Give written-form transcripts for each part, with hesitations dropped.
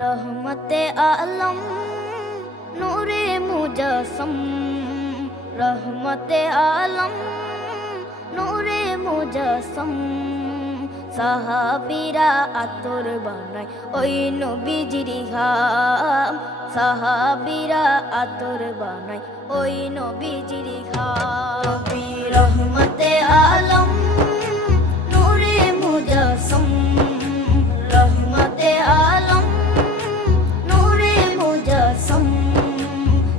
रहमते आलम नूरे मुजस्सम, रहमते आलम नूरे मुजस्सम। সাহাবীরা আতর বানায় ওই নবীজির ঘাম, সাহাবীরা আতর বানায় ওই নবীজির ঘাম। নবী রহমতে আলম নূরে মুজস্সম, রহমতে আলম নূরে মুজস্সম।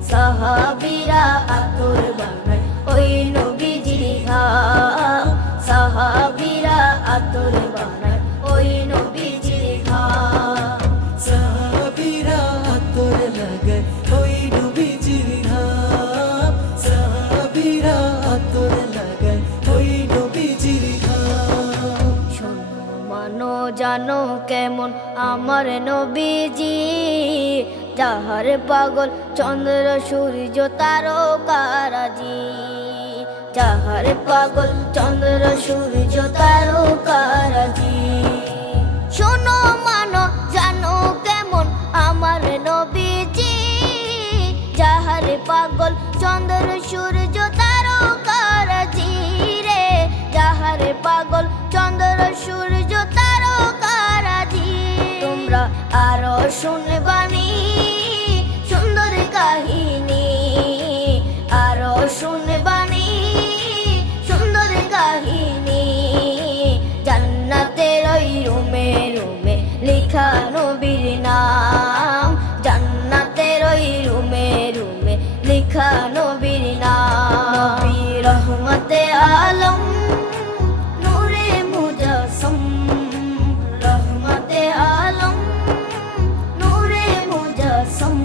সাহাবীরা আতর বানায় ওই নবীজির ঘাম, সাহাবীরা আতর বানায় ওই নবীজির ঘাম। সাহাবীরা আতর লাগায় ওই নবীজির ঘাম, সাহাবীরা আতর লাগায় ওই নবীজির ঘাম। শোনো মানো জানো কেমন আমার নবীজি, যাহার পাগল চন্দ্র সূর্য তারকারাজি, যাহার পাগল চন্দ্র সূর্য তারকারাজি। শোনো মানো জানো কেমন আমার নবীজি, যাহার পাগল চন্দ্র সূর্য তারকারাজি রে, যাহার পাগল চন্দ্র সূর্য তারকারাজি। তোমরা আরো শুনবানি সুন্দর কাহিনী, আরো শুনবানি সুন্দর কাহিনী। জান্নাতের ওই রুমে রুমে লিখা নবীর নাম, জান্নাতের ওই রুমে রুমে লিখা নবীর নাম। নবী রহমতে আলম নূরে মুজস্সম, রহমতে আলম নূরে মুজস্সম।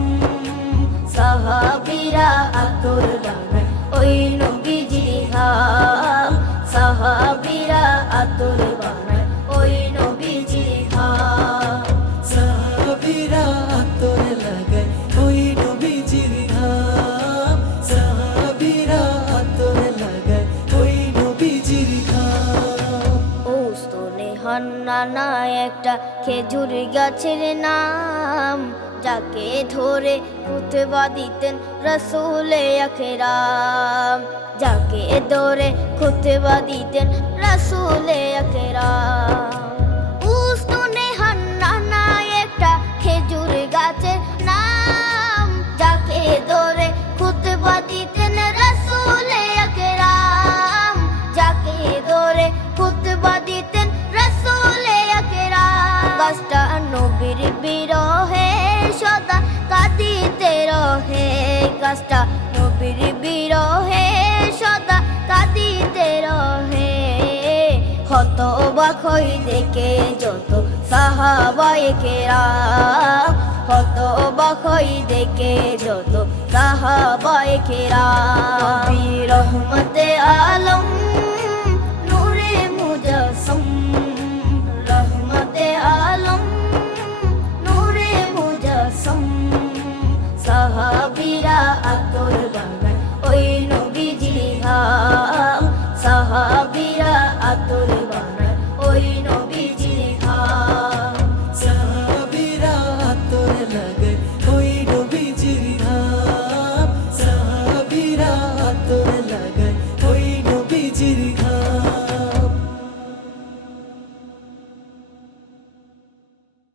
সাহাবীরা আতর বানায় ওই নবীজির ঘাম, সাহাবীরা আতর বানায় ওই নবীজির ঘাম। সাহাবীরা আতর লাগায় ওই নবীজির ঘাম, সাহাবীরা আতর লাগায় ওই নবীজির ঘাম। ওস্তনে হান্নানা একটা খেজুর গাছের নাম, যাকে ধরে খুতবা দিতেন রাসূলে আকরাম, যাকে ধরে খুতবা দিতেন রাসূলে আকরাম। উস্তনে হান্নানা একটা খেজুর গাছের নাম, যাকে ধরে খুতবা দিতেন রাসূলে আকরাম, যাকে ধরে খুতবা দিতেন রাসূলে আকরাম। গাছটা নবীর বিরহে সদা কাঁদিতে রহে, গাছটা নবীর বিরহে সদা কাঁদিতে রহে। হতবাক হই দেখে যত সাহাবায়ে কেরাম, হতবাক হই দেখে যত সাহাবায়ে কেরাম। নবী রহমতে আলম